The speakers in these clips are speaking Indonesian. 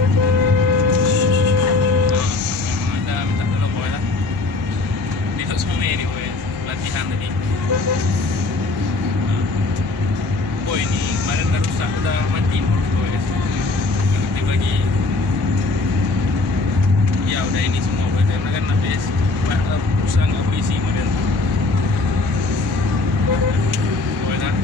Ada minta tolong boy lah. Ini untuk semua ini boy, latihan tadi. Boy ini kemarin udah rusak, udah mati menurut boy. Aktif lagi. Ya udah ini semua boy, karena kan habis usaha nggak berisi model. Boy lah.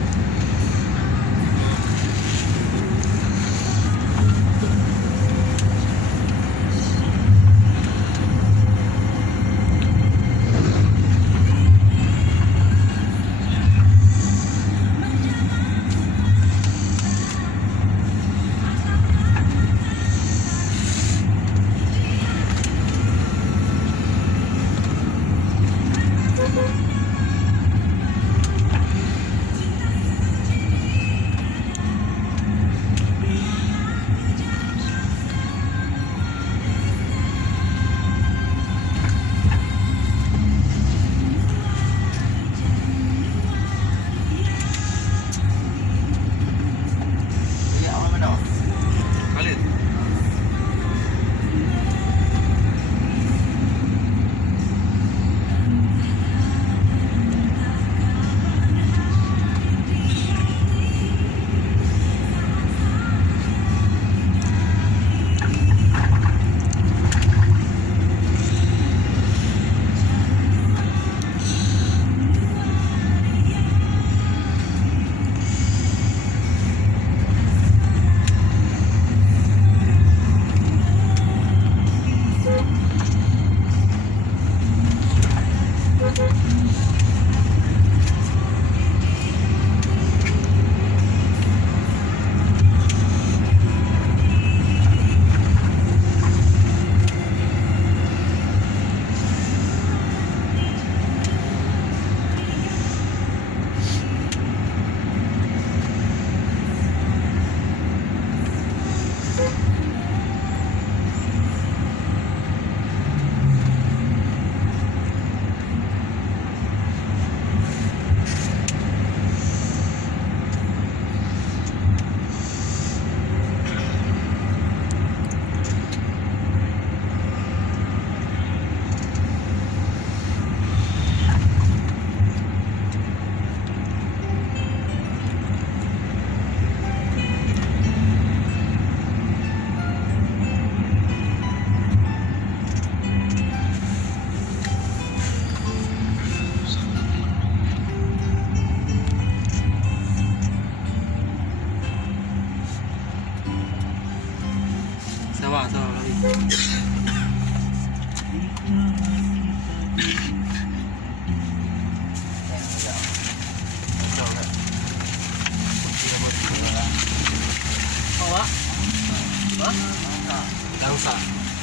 Sawah lagi.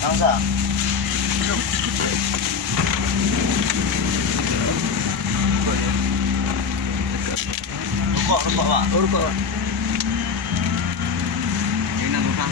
Tangsa. Rukuk Pak. Oh, rukuk Pak. Ini nang utang.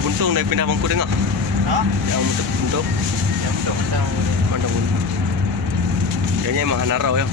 Buntung dari pindah bangku dengar. Hah? Yang buntung. Yang betul-betul. Mana buntung? Kayaknya emang hanarau ya.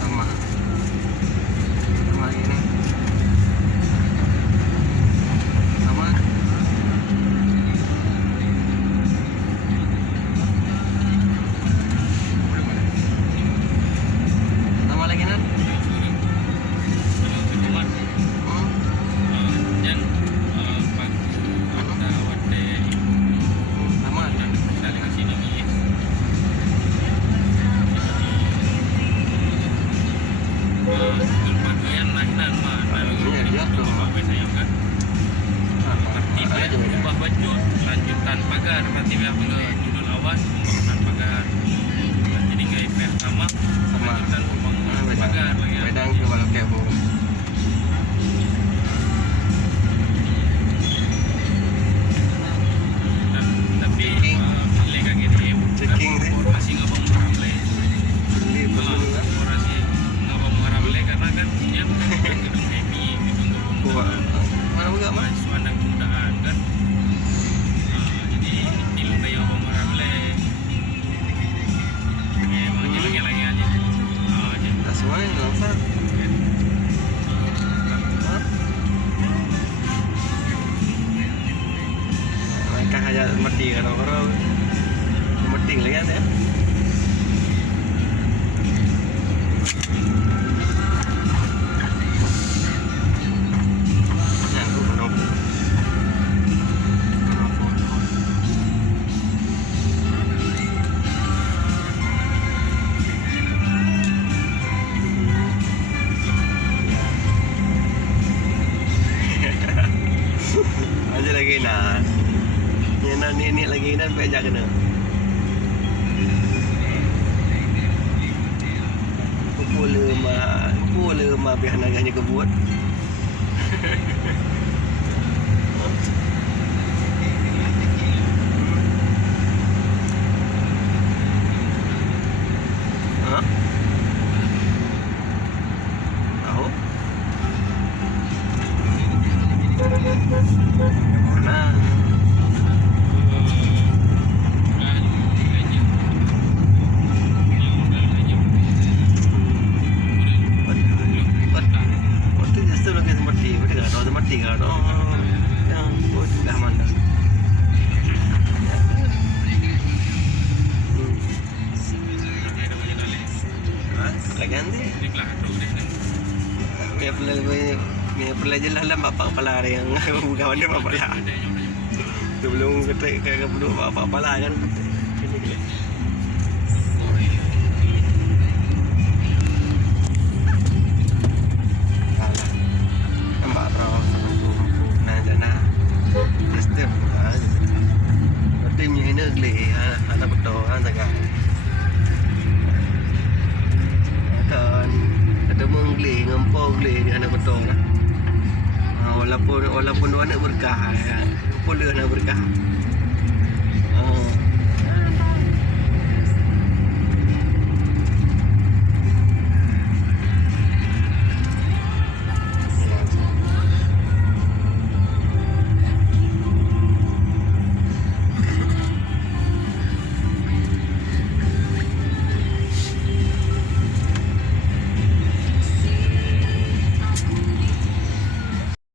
Sama. Sama lagi nih. Sama. Sama lagi nan. Kalau kedua dan pada waktu Sama. dan saling sini ni pakaian lahinan mah Iya, dia tuh. saya kan tertib ubah baju lanjutan pagar berarti dia judul awas pembangunan pagar jadi nggak pertama Sama. lanjutan pembangunan Beda. pagar lagi ya. Beda ke kalau kayak bu. Dan tapi Checking. lega gini Checking sih. masih nggak mau meramle Beli belum kan? masih nggak mau meramle karena kan dia bukan gedung HMI gedung Buat. Mana juga mah? mahasiswa kemudahan kan. Jadi ilmu kayak mau meramle ya emang lagi aja jadi Tak semua yang langsung. Mereka hanya mati kan orang mati lagi kan ya. Yang aku menunggu. Aja lagi nak. Ni lagi nan pejak kena. Pula mah biar naganya kebut. Hah? Tahu? Mana? Waktu justru lagi seperti betul kan? Seperti kan? Yang sudah mana? Lagi nanti. Dia pelajar lah bapak kepala yang bukan mana bapak lah. Sebelum kita berdua bapak kepala kan. Salah. Nampak roh. Nah, jana. Sistem. Tim yang ini geli. Ada betul kan tegang. Dan ada menggeli, ngempau geli di anak betul kan. Walaupun dua anak berkah, pula anak berkah.